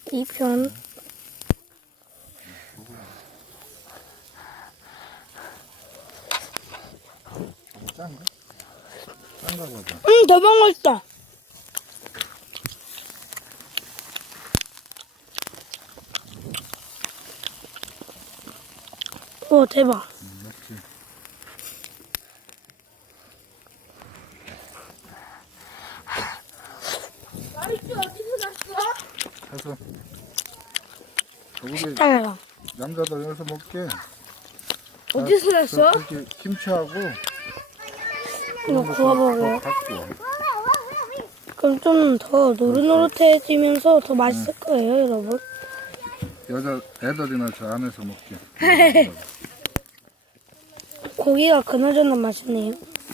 2편. 짠가? 짠가 보다. 대박 맛있다. 오, 대박. 맞지. 아이씨 어디서 났어? 해서 우리 식당에서. 남자들 여기서 먹게. 어디서 났어? 저기 김치하고 이거 구워 먹어요. 갖고. 그럼 좀 더 노릇노릇해지면서 더 맛있을 거예요, 여러분. 여자 애들이나 저 안에서 먹게. 고기가 그나저나 맛있네요.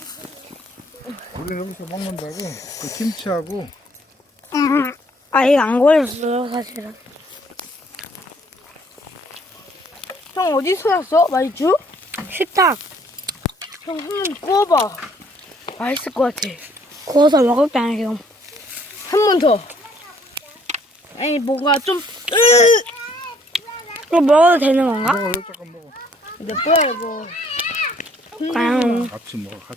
우리 여기서 먹는다고 그 김치하고 아예 안 걸렸어요, 사실은. 형 어디서 났어? 말주? 식탁 형 한번 구워봐. 맛있을 것 같아. 구워서 먹을 게 아니에요. 한 번 더. 아니 뭔가 좀 이거 먹어도 되는 건가? 먹어. 이거 잠깐 먹어. 내 거야 이거. 그냥 같이 먹어. 같이.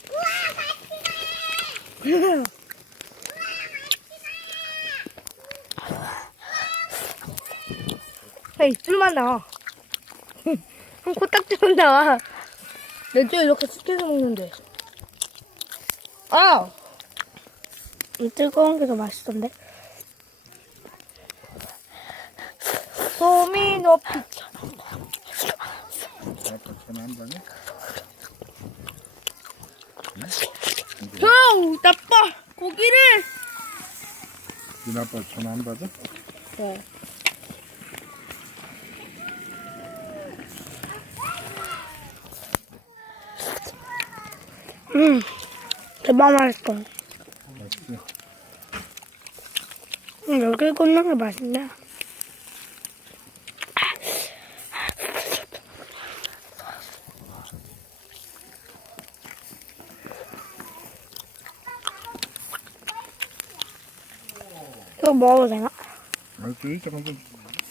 야 입술만 나와. 형 코딱지만 나와. 내주 이렇게 숙여서 먹는데. 아! 뜨거운 게 더 맛있던데. 도미노 피자. 아까 전화 한 방에? 형! 나빠! 고기를! 네 아빠 전화 안 받아? 네. 대박 맛있어. 맛있지? 여기 굽는 게 맛있네. 이거 먹어도 되나? 알지? 잠깐 좀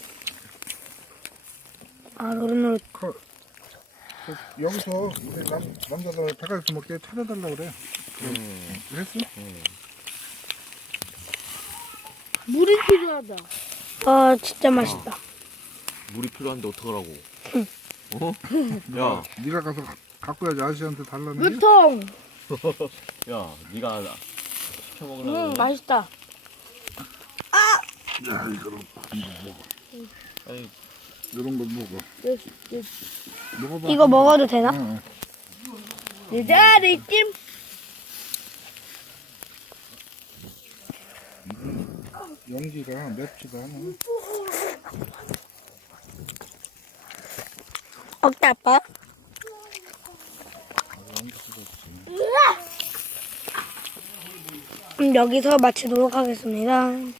아, 노릇노릇. 여기서 우리 남자들 바깥에서 먹게 찾아달라고 그래. 그랬어? 물이 필요하다. 아, 진짜 맛있다. 물이 필요한데 어떡하라고? 어? 야, 네가 가서 갖고 와야지. 아저씨한테 달라는 게? 물통! 야, 네가 시켜 먹으려고. 맛있다. 야, 이거는 먹어. 아니, 이런 거 먹어. 먹어봐. 이거 먹어도 되나? 응. 내 자리 찜! 연기가 맵지가 않아. 어때, 아빠? 여기서 마치도록 하겠습니다.